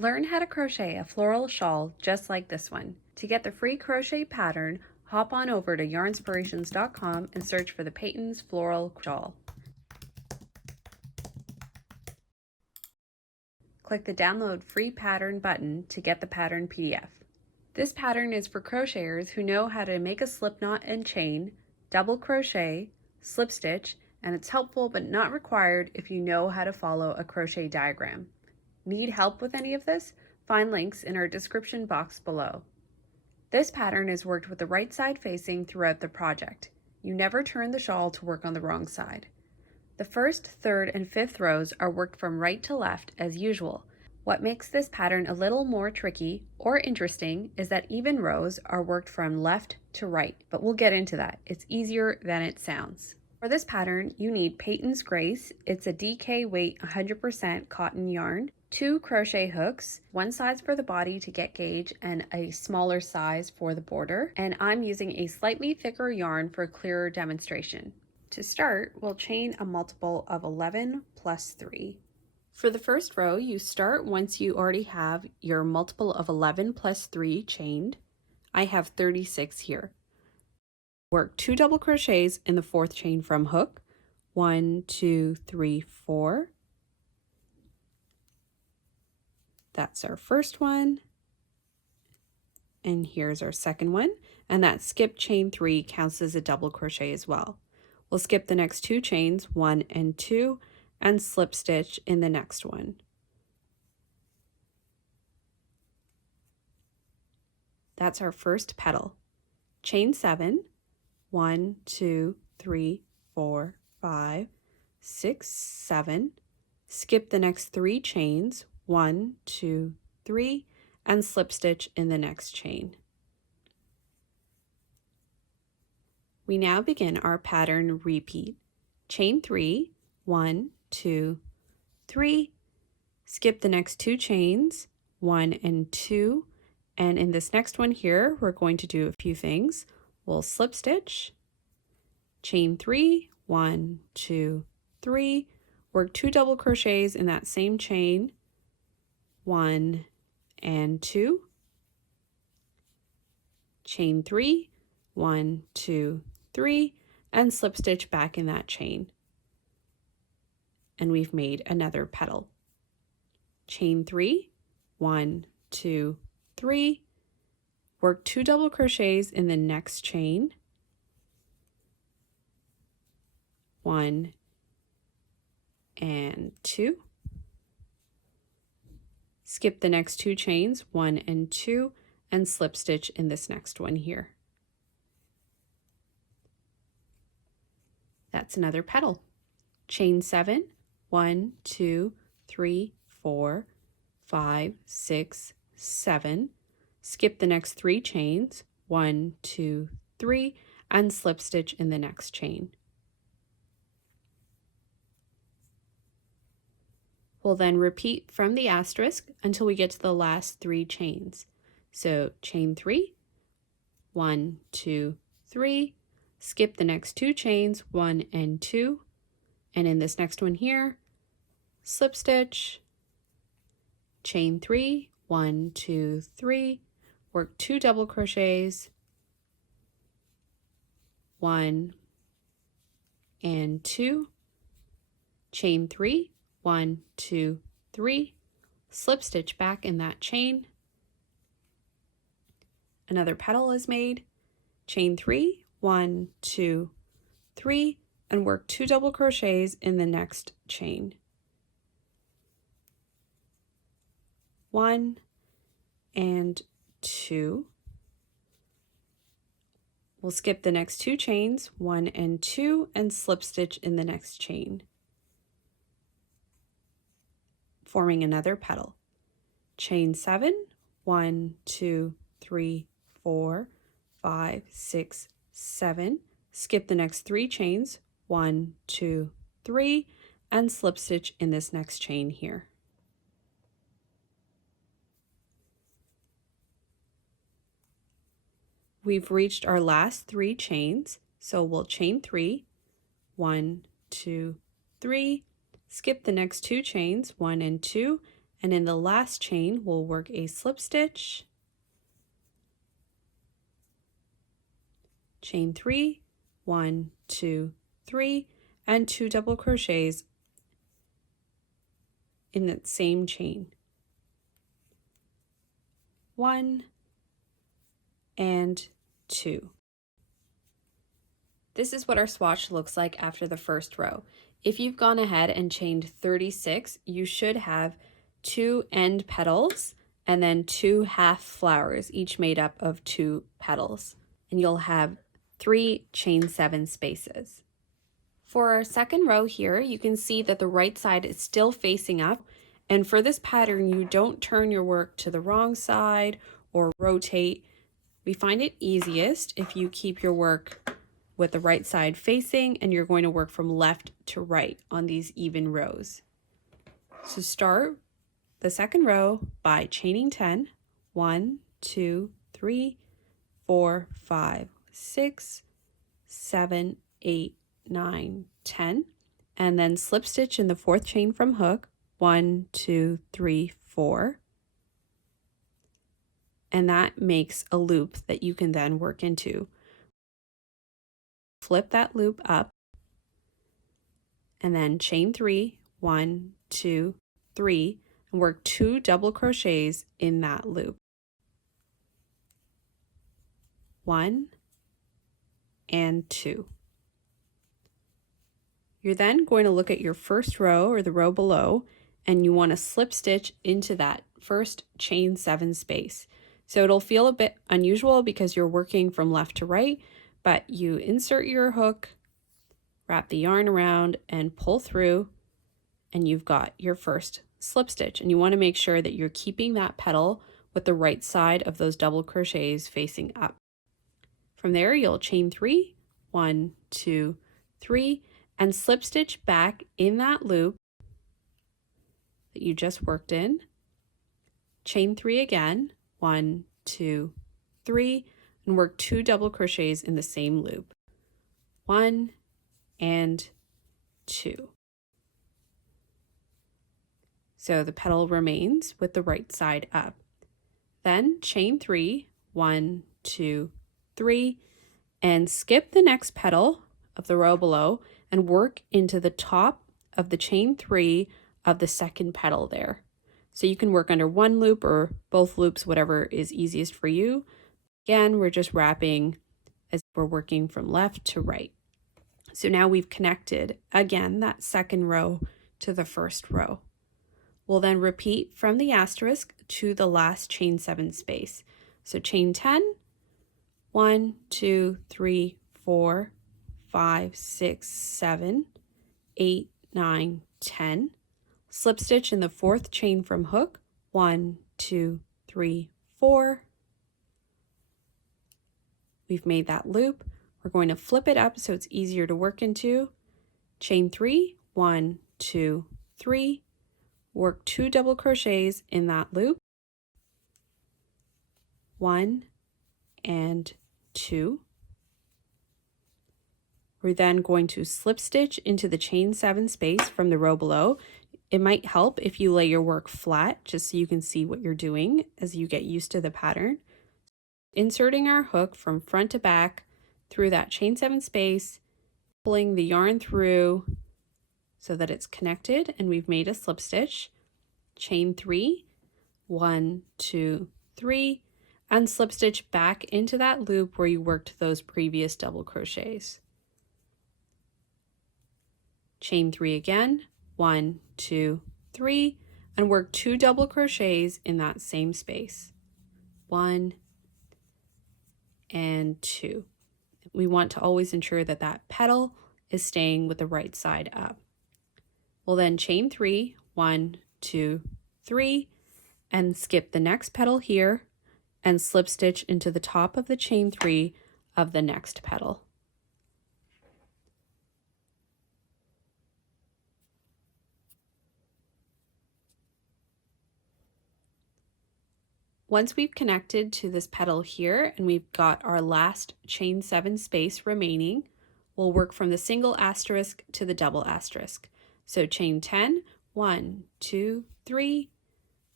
Learn how to crochet a floral shawl just like this one. To get the free crochet pattern, hop on over to Yarnspirations.com and search for the Peyton's Floral Shawl. Click the Download Free Pattern button to get the pattern PDF. This pattern is for crocheters who know how to make a slipknot and chain, double crochet, slip stitch, and it's helpful but not required if you know how to follow a crochet diagram. Need help with any of this? Find links in our description box below. This pattern is worked with the right side facing throughout the project. You never turn the shawl to work on the wrong side. The first, third, and fifth rows are worked from right to left as usual. What makes this pattern a little more tricky or interesting is that even rows are worked from left to right, but we'll get into that. It's easier than it sounds. For this pattern, you need Peyton's Grace. It's a DK weight 100% cotton yarn, 2 crochet hooks, one size for the body to get gauge and a smaller size for the border, and I'm using a slightly thicker yarn for clearer demonstration. To start, we'll chain a multiple of 11 plus 3. For the first row, you start once you already have your multiple of 11 plus 3 chained. I have 36 here. Work 2 double crochets in the 4th chain from hook. 1, 2, 3, 4. That's our first one. And here's our second one. And that skip chain 3 counts as a double crochet as well. We'll skip the next 2 chains, 1 and 2, and slip stitch in the next one. That's our first petal. Chain 7, 1, 2, 3, 4, 5, 6, 7. Skip the next 3 chains, 1, 2, 3, and slip stitch in the next chain. We now begin our pattern repeat. Chain 3, 1, 2, 3, skip the next 2 chains, 1 and 2, and in this next one here, we're going to do a few things. We'll slip stitch, chain 3, 1, 2, 3, work 2 double crochets in that same chain, 1 and 2, chain 3, 1, 2, 3, and slip stitch back in that chain. And we've made another petal. Chain 3, 1, 2, 3, work 2 double crochets in the next chain, 1 and 2, skip the next 2 chains, 1 and 2, and slip stitch in this next one here. That's another petal. Chain 7, 1, 2, 3, 4, 5, 6, 7. Skip the next 3 chains, 1, 2, 3, and slip stitch in the next chain. We'll then repeat from the asterisk until we get to the last 3 chains. So chain 3, 1, 2, 3, skip the next 2 chains, 1 and 2, and in this next one here, slip stitch, chain 3, 1, 2, 3, work 2 double crochets, 1 and 2, chain 3, 1, 2, 3, slip stitch back in that chain. Another petal is made, chain 3, 1, 2, 3, and work 2 double crochets in the next chain. 1 and 2. We'll skip the next 2 chains, 1 and 2, and slip stitch in the next chain, forming another petal. Chain 7, 1, 2, 3, 4, 5, 6, 7, skip the next 3 chains, 1, 2, 3, and slip stitch in this next chain here. We've reached our last 3 chains, so we'll chain 3, 1, 2, 3, skip the next 2 chains, 1 and 2, and in the last chain we'll work a slip stitch, chain 3, 1, 2, 3, and 2 double crochets in that same chain. 1 and 2. This is what our swatch looks like after the first row. If you've gone ahead and chained 36, you should have 2 end petals and then 2 half flowers, each made up of 2 petals. And you'll have 3 chain 7 spaces. For our second row here, you can see that the right side is still facing up. And for this pattern, you don't turn your work to the wrong side or rotate. We find it easiest if you keep your work with the right side facing, and you're going to work from left to right on these even rows. So start the second row by chaining 10, 1, 2, 3, 4, 5, 6, 7, 8, 9, 10, and then slip stitch in the 4th chain from hook, 1, 2, 3, 4, and that makes a loop that you can then work into. Flip that loop up and then chain 3, 1, 2, 3, and work 2 double crochets in that loop. 1 and 2. You're then going to look at your first row or the row below, and you want to slip stitch into that first chain 7 space. So it'll feel a bit unusual because you're working from left to right, but you insert your hook, wrap the yarn around, and pull through, and you've got your first slip stitch. And you want to make sure that you're keeping that petal with the right side of those double crochets facing up. From there, you'll chain 3, 1, 2, 3, and slip stitch back in that loop that you just worked in. Chain 3 again, 1, 2, 3, and work 2 double crochets in the same loop. 1 and 2. So the petal remains with the right side up. Then chain 3, 1, 2, 3, and skip the next petal of the row below and work into the top of the chain 3 of the second petal there. So you can work under one loop or both loops, whatever is easiest for you. Again, we're just wrapping as we're working from left to right. So now we've connected again that second row to the first row. We'll then repeat from the asterisk to the last chain 7 space. So chain 10, 1, 2, 3, 4, 5, 6, 7, 8, 9, 10. Slip stitch in the 4th chain from hook, 1, 2, 3, 4. We've made that loop. We're going to flip it up so it's easier to work into. Chain 3, 1, 2, 3. Work 2 double crochets in that loop. 1 and 2. We're then going to slip stitch into the chain 7 space from the row below. It might help if you lay your work flat just so you can see what you're doing as you get used to the pattern. Inserting our hook from front to back through that chain 7 space, pulling the yarn through so that it's connected and we've made a slip stitch. Chain 3, 1, 2, 3, and slip stitch back into that loop where you worked those previous double crochets. Chain 3 again, 1, 2, 3, and work 2 double crochets in that same space. 1 and 2. We want to always ensure that that petal is staying with the right side up. We'll then chain 3, 1, 2, 3, and skip the next petal here and slip stitch into the top of the chain 3 of the next petal. Once we've connected to this petal here and we've got our last chain 7 space remaining, we'll work from the single asterisk to the double asterisk. So chain 10, 1, 2, 3,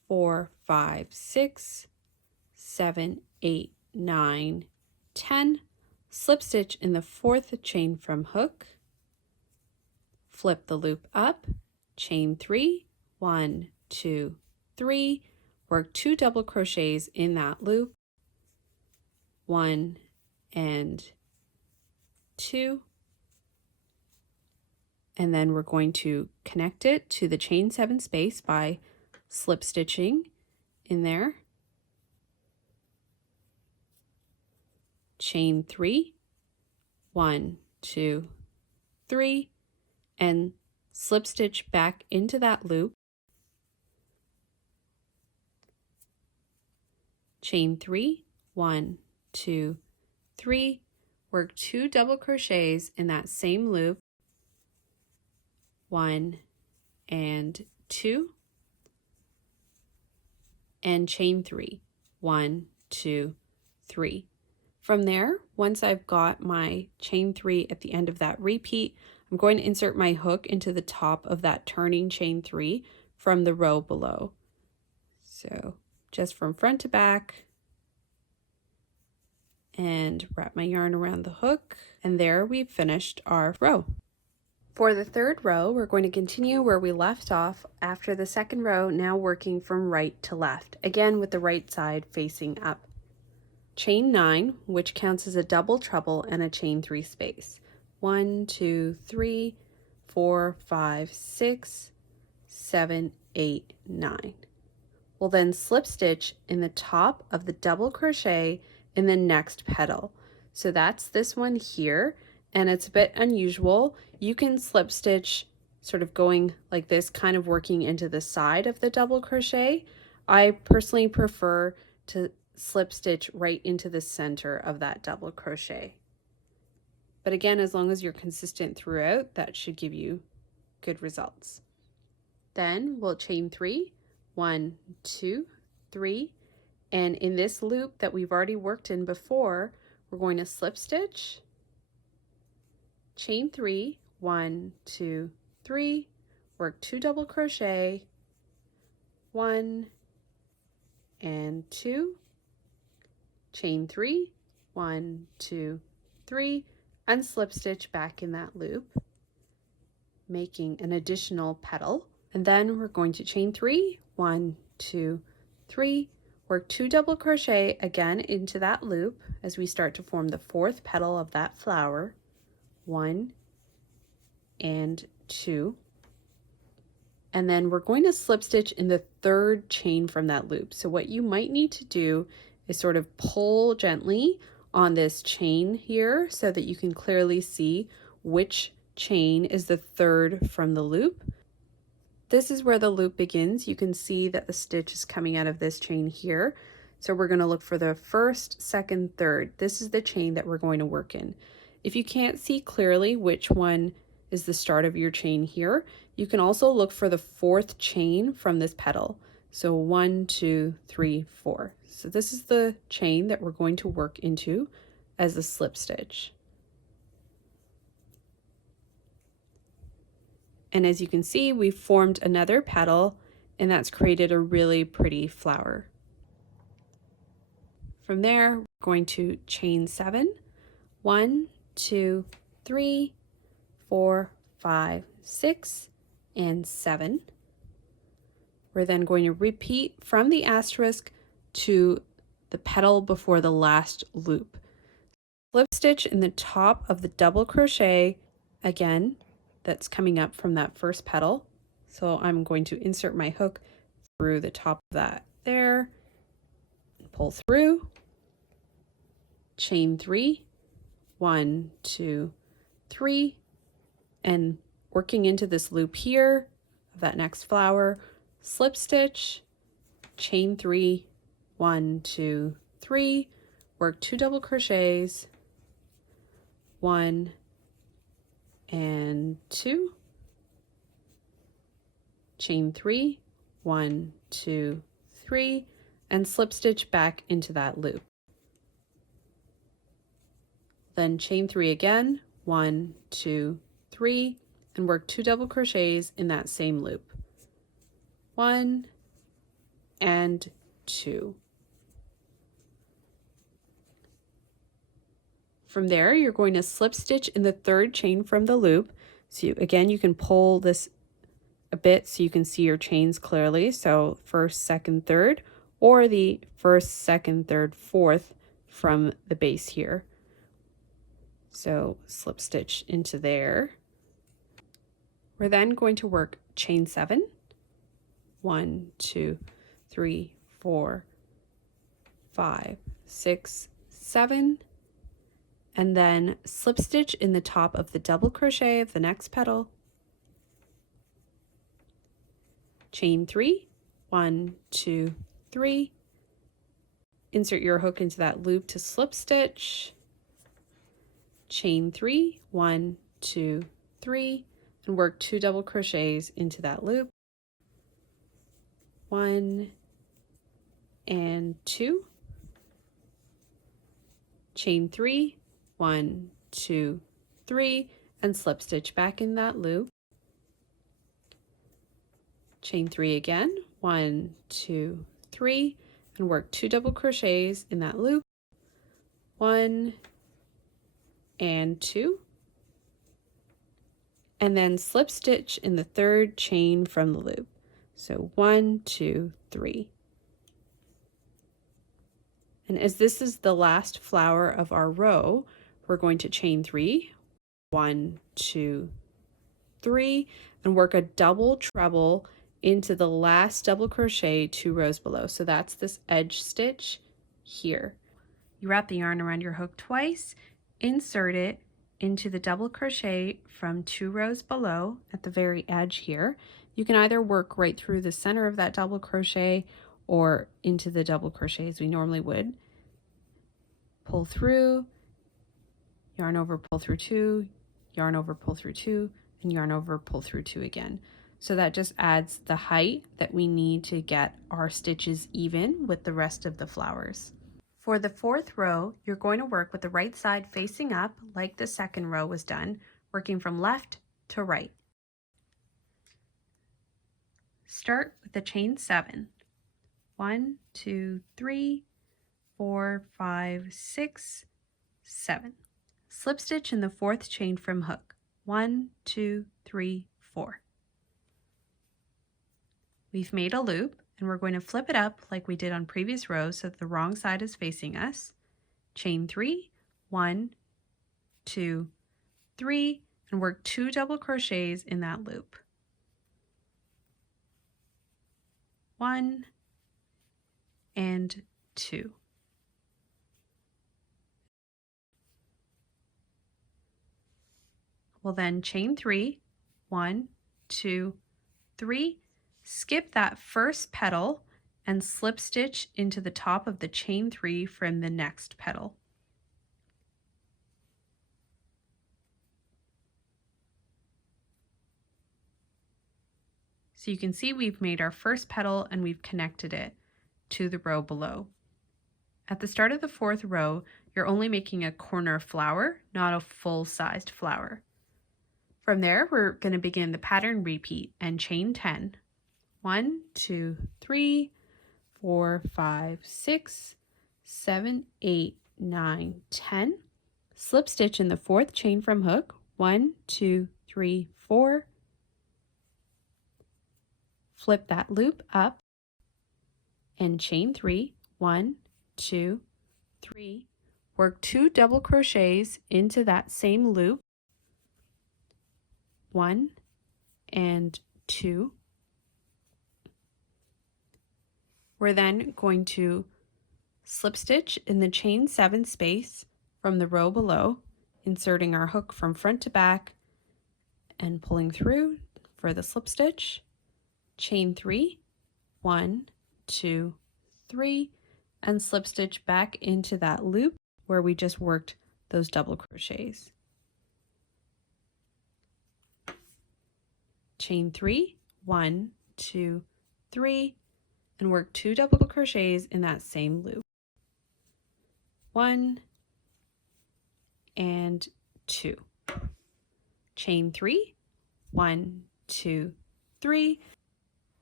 4, 5, 6, 7, 8, 9, 10. Slip stitch in the 4th chain from hook, flip the loop up, chain 3, 1, 2, 3, work 2 double crochets in that loop, 1 and 2, and then we're going to connect it to the chain 7 space by slip stitching in there, chain 3, 1, 2, 3, and slip stitch back into that loop, chain 3, 1, 2, 3, work 2 double crochets in that same loop, 1 and 2, and chain 3, 1, 2, 3. From there, once I've got my chain 3 at the end of that repeat, I'm going to insert my hook into the top of that turning chain 3 from the row below. So just from front to back, and wrap my yarn around the hook, and there we've finished our row. For the 3rd row, we're going to continue where we left off after the 2nd row, now working from right to left, again with the right side facing up. Chain 9, which counts as a double treble and a chain 3 space. 1, 2, 3, 4, 5, 6, 7, 8, 9. We'll then slip stitch in the top of the double crochet in the next petal. So that's this one here, and it's a bit unusual. You can slip stitch sort of going like this, kind of working into the side of the double crochet. I personally prefer to slip stitch right into the center of that double crochet. But again, as long as you're consistent throughout, that should give you good results. Then we'll chain 3, 1, 2, 3, and in this loop that we've already worked in before, we're going to slip stitch, chain 3, 1, 2, 3, work 2 double crochet, 1 and 2, chain 3, 1, 2, 3, and slip stitch back in that loop, making an additional petal. And then we're going to chain 3, 1, 2, 3, work 2 double crochet again into that loop as we start to form the 4th petal of that flower, 1 and 2. And then we're going to slip stitch in the 3rd chain from that loop. So what you might need to do is sort of pull gently on this chain here so that you can clearly see which chain is the 3rd from the loop. This is where the loop begins. You can see that the stitch is coming out of this chain here. So we're going to look for the 1st, 2nd, 3rd. This is the chain that we're going to work in. If you can't see clearly which one is the start of your chain here, you can also look for the 4th chain from this petal. So 1, 2, 3, 4. So this is the chain that we're going to work into as a slip stitch. And as you can see, we've formed another petal, and that's created a really pretty flower. From there, we're going to chain 7, 1, 2, 3, 4, 5, 6, and 7. We're then going to repeat from the asterisk to the petal before the last loop. Slip stitch in the top of the double crochet again that's coming up from that 1st petal. So I'm going to insert my hook through the top of that there, pull through, chain 3, 1, 2, 3, and working into this loop here of that next flower, slip stitch, chain 3, 1, 2, 3, work 2 double crochets, 1 and 2, chain 3, 1, 2, 3, and slip stitch back into that loop. Then chain 3 again, 1, 2, 3, and work 2 double crochets in that same loop. 1 and 2. From there, you're going to slip stitch in the 3rd chain from the loop. So again, you can pull this a bit so you can see your chains clearly. So 1st, 2nd, 3rd, or the 1st, 2nd, 3rd, 4th from the base here. So slip stitch into there. We're then going to work chain 7. 1, 2, 3, 4, 5, 6, 7, and then slip stitch in the top of the double crochet of the next petal, chain 3, 1, 2, 3, insert your hook into that loop to slip stitch, chain 3, 1, 2, 3, and work 2 double crochets into that loop, 1 and 2, chain 3, 1, 2, 3, and slip stitch back in that loop, chain 3 again, 1, 2, 3, and work 2 double crochets in that loop, 1 and 2, and then slip stitch in the 3rd chain from the loop. So 1, 2, 3. And as this is the last flower of our row, we're going to chain 3, 1, 2, 3, and work a double treble into the last double crochet 2 rows below. So that's this edge stitch here. You wrap the yarn around your hook twice, insert it into the double crochet from 2 rows below at the very edge here. You can either work right through the center of that double crochet or into the double crochet as we normally would. Pull through, yarn over, pull through 2, yarn over, pull through 2, and yarn over, pull through 2 again. So that just adds the height that we need to get our stitches even with the rest of the flowers. For the 4th row, you're going to work with the right side facing up like the 2nd row was done, working from left to right. Start with the chain 7. 1, 2, 3, 4, 5, 6, 7. Slip stitch in the 4th chain from hook. 1, 2, 3, 4. We've made a loop and we're going to flip it up like we did on previous rows so that the wrong side is facing us. Chain 3, 1, 2, 3, and work 2 double crochets in that loop. 1 and 2. We'll then chain 3, 1, 2, 3, skip that first petal and slip stitch into the top of the chain 3 from the next petal. So you can see we've made our first petal and we've connected it to the row below. At the start of the 4th row, you're only making a corner flower, not a full-sized flower. From there, we're going to begin the pattern repeat and chain 10. 1, 2, 3, 4, 5, 6, 7, 8, 9, 10. Slip stitch in the 4th chain from hook. 1, 2, 3, 4. Flip that loop up and chain 3. 1, 2, 3. Work 2 double crochets into that same loop. 1 and 2. We're then going to slip stitch in the chain 7 space from the row below, inserting our hook from front to back and pulling through for the slip stitch. Chain 3, 1, 2, 3, and slip stitch back into that loop where we just worked those double crochets. Chain 3, 1, 2, 3, and work 2 double crochets in that same loop. 1 and 2. Chain 3, 1, 2, 3,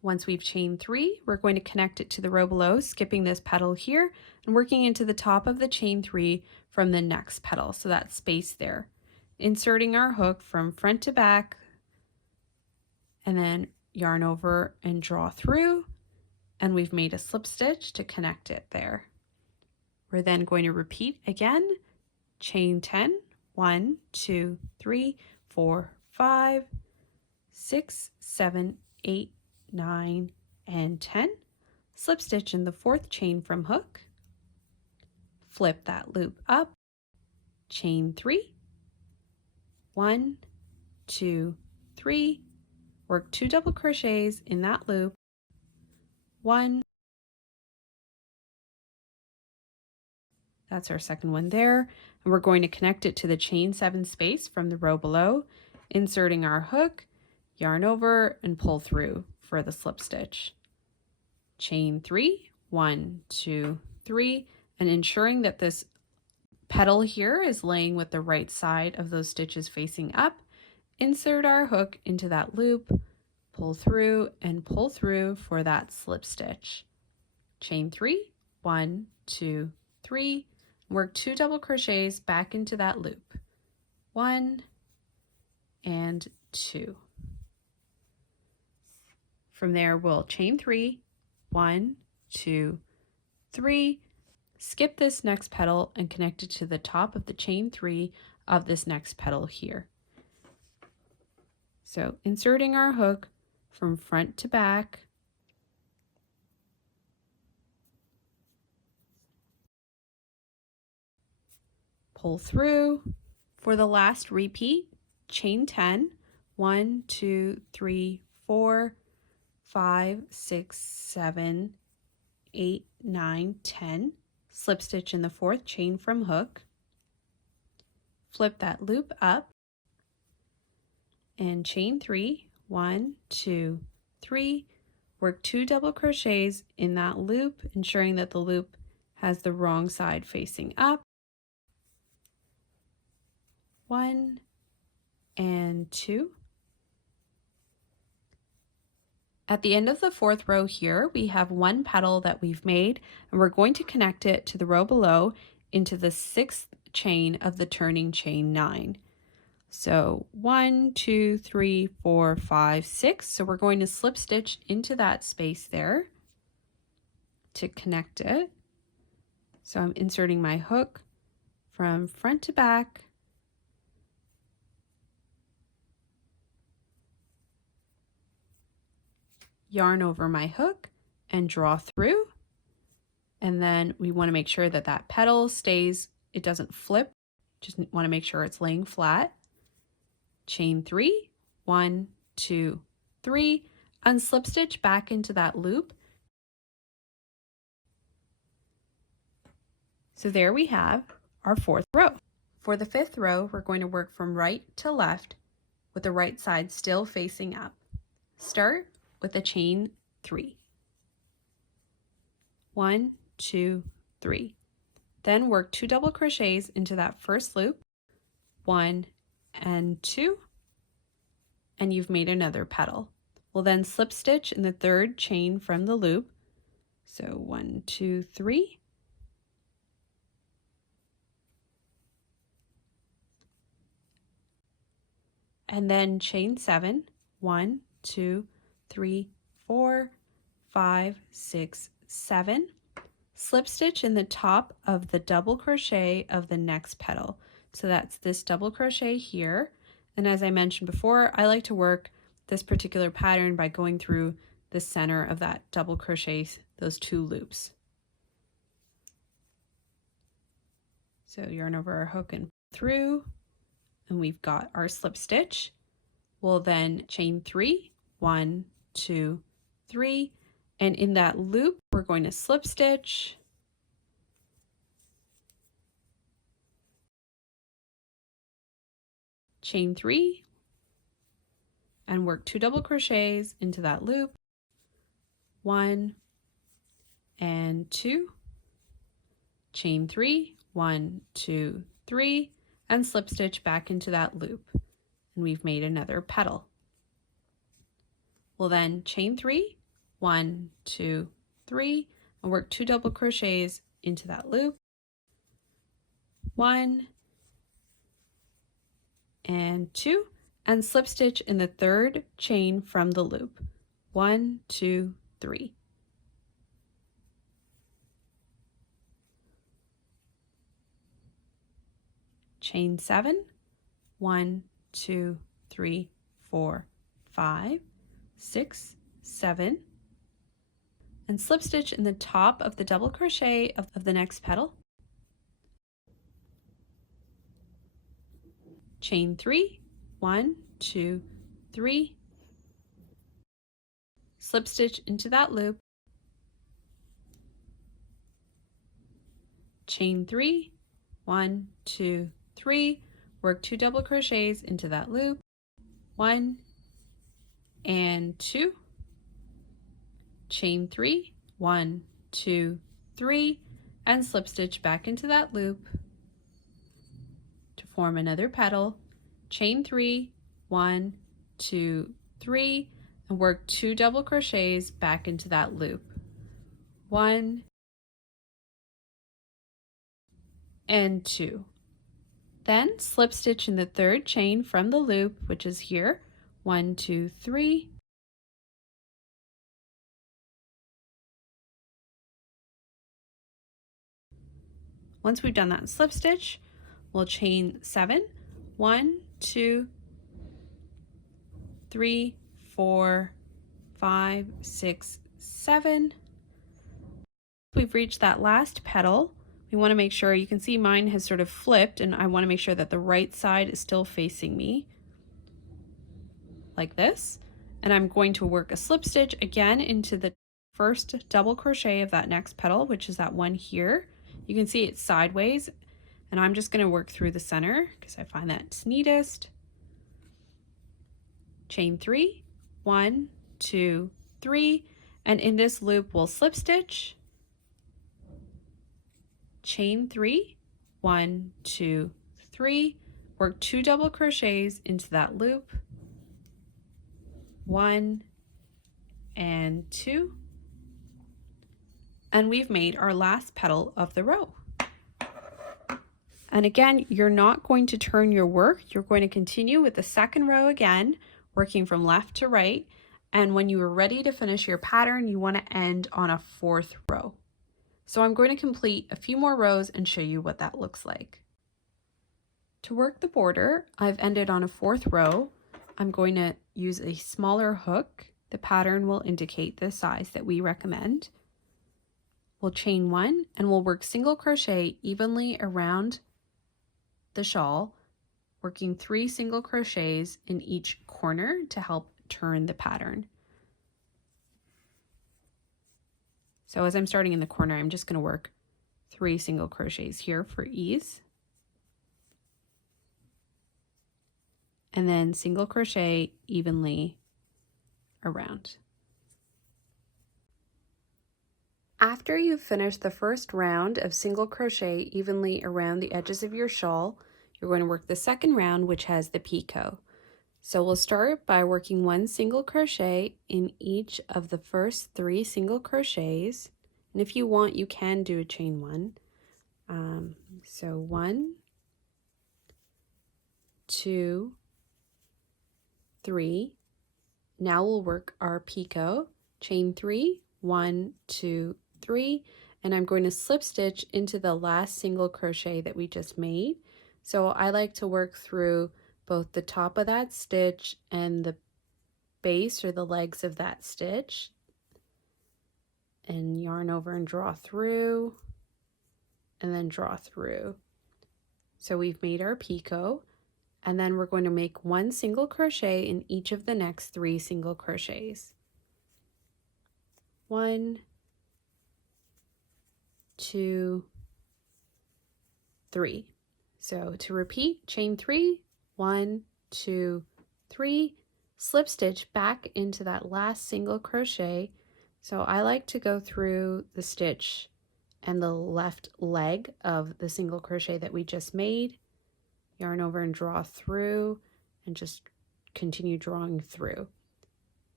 Once we've chained 3, we're going to connect it to the row below, skipping this petal here and working into the top of the chain 3 from the next petal, so that space there. Inserting our hook from front to back, and then yarn over and draw through, and we've made a slip stitch to connect it there. We're then going to repeat again, chain 10, 1, 2, 3, 4, 5, 6, 7, 8, 9, and 10. Slip stitch in the 4th chain from hook, flip that loop up, chain 3, 1, 2, 3, work 2 double crochets in that loop, 1, that's our second one there, and we're going to connect it to the chain 7 space from the row below, inserting our hook, yarn over, and pull through for the slip stitch. Chain 3, 1, 2, 3, and ensuring that this petal here is laying with the right side of those stitches facing up, insert our hook into that loop, pull through and pull through for that slip stitch. Chain 3, 1, 2, 3, work 2 double crochets back into that loop, 1 and 2. From there, we'll chain 3, 1, 2, 3, skip this next petal and connect it to the top of the chain 3 of this next petal here. So inserting our hook from front to back, pull through. For the last repeat, chain 10, 1, 2, 3, 4, 5, 6, 7, 8, 9, 10. Slip stitch in the 4th chain from hook, flip that loop up, and chain 3, 1, 2, 3, work 2 double crochets in that loop, ensuring that the loop has the wrong side facing up, 1 and 2. At the end of the 4th row here, we have 1 petal that we've made, and we're going to connect it to the row below into the 6th chain of the turning chain 9. So 1, 2, 3, 4, 5, 6. So we're going to slip stitch into that space there to connect it. So I'm inserting my hook from front to back, yarn over my hook and draw through, and then we want to make sure that that petal stays, it doesn't flip, just want to make sure it's laying flat. Chain 3, 1, 2, 3, unslip stitch back into that loop. So there we have our 4th row. For the 5th row, we're going to work from right to left with the right side still facing up. Start with a chain 3. 1, 2, 3. Then work 2 double crochets into that first loop, 1 and 2, and you've made another petal. We'll then slip stitch in the 3rd chain from the loop. So 1, 2, 3. And then chain 7, 1, 2, 3, 4, 5, 6, 7. Slip stitch in the top of the double crochet of the next petal. So that's this double crochet here. And as I mentioned before, I like to work this particular pattern by going through the center of that double crochet, those 2 loops. So yarn over our hook and through, and we've got our slip stitch. We'll then chain 3, 1, 2, 3, and in that loop we're going to slip stitch, chain 3, and work 2 double crochets into that loop, 1 and 2, chain 3, 1, 2, 3, and slip stitch back into that loop, and we've made another petal. We'll then chain 3, 1, 2, 3, and work 2 double crochets into that loop. 1 and 2, and slip stitch in the third chain from the loop. 1, 2, 3. Chain 7, 1, 2, 3, 4, 5, 6, 7, and slip stitch in the top of the double crochet of the next petal. Chain 3, 1, 2, 3, slip stitch into that loop, chain 3, 1, 2, 3, work 2 double crochets into that loop, 1 and 2, chain 3, 1, 2, 3, and slip stitch back into that loop to form another petal, chain 3, 1, 2, 3, and work 2 double crochets back into that loop, 1 and 2. Then slip stitch in the third chain from the loop, which is here, 1, 2, 3. Once we've done that slip stitch, we'll chain 7, 1, 2, 3, 4, 5, 6, 7. We've reached that last petal. We want to make sure, you can see mine has sort of flipped, and I want to make sure that the right side is still facing me like this. And I'm going to work a slip stitch again into the first double crochet of that next petal, which is that one here. You can see it's sideways, and I'm just going to work through the center because I find that's neatest. Chain 3, 1, 2, 3, and in this loop we'll slip stitch, chain 3, 1, 2, 3, work 2 double crochets into that loop, 1 and 2, and we've made our last petal of the row. And again, you're not going to turn your work, you're going to continue with the second row again, working from left to right, and when you are ready to finish your pattern, you want to end on a 4th row. So I'm going to complete a few more rows and show you what that looks like. To work the border, I've ended on a 4th row. I'm going to use a smaller hook. The pattern will indicate the size that we recommend. We'll chain 1 and we'll work single crochet evenly around the shawl, working 3 single crochets in each corner to help turn the pattern. So as I'm starting in the corner, I'm just going to work 3 single crochets here for ease. And then single crochet evenly around. After you've finished the first round of single crochet evenly around the edges of your shawl, you're going to work the second round, which has the picot. So we'll start by working 1 single crochet in each of the first 3 single crochets, and if you want, you can do a chain 1. So 1, 2, 3. Now we'll work our picot, chain 3, 1, 2, 3, and I'm going to slip stitch into the last single crochet that we just made. So I like to work through both the top of that stitch and the base or the legs of that stitch, and yarn over and draw through, and then draw through. So we've made our picot, and then we're going to make 1 single crochet in each of the next 3 single crochets. 1, 2, 3. So to repeat, chain 3, 1, 2, 3, slip stitch back into that last single crochet. So I like to go through the stitch and the left leg of the single crochet that we just made, yarn over and draw through, and just continue drawing through.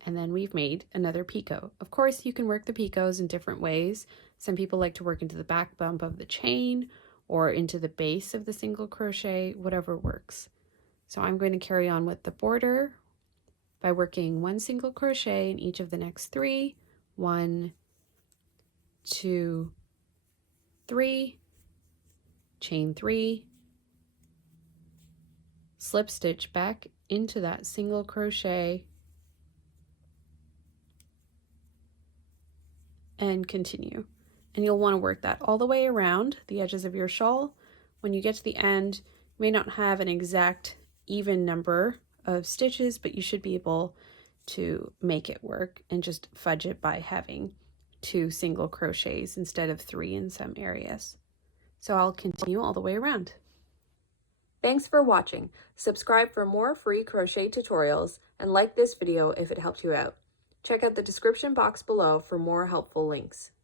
And then we've made another picot. Of course, you can work the picots in different ways. Some people like to work into the back bump of the chain or into the base of the single crochet, whatever works. So I'm going to carry on with the border by working 1 single crochet in each of the next 3. 1, 2, 3, chain 3, slip stitch back into that single crochet, and continue. And you'll want to work that all the way around the edges of your shawl. When you get to the end, you may not have an exact even number of stitches, but you should be able to make it work and just fudge it by having 2 single crochets instead of 3 in some areas. So I'll continue all the way around. Thanks for watching. Subscribe for more free crochet tutorials and like this video if it helped you out. Check out the description box below for more helpful links.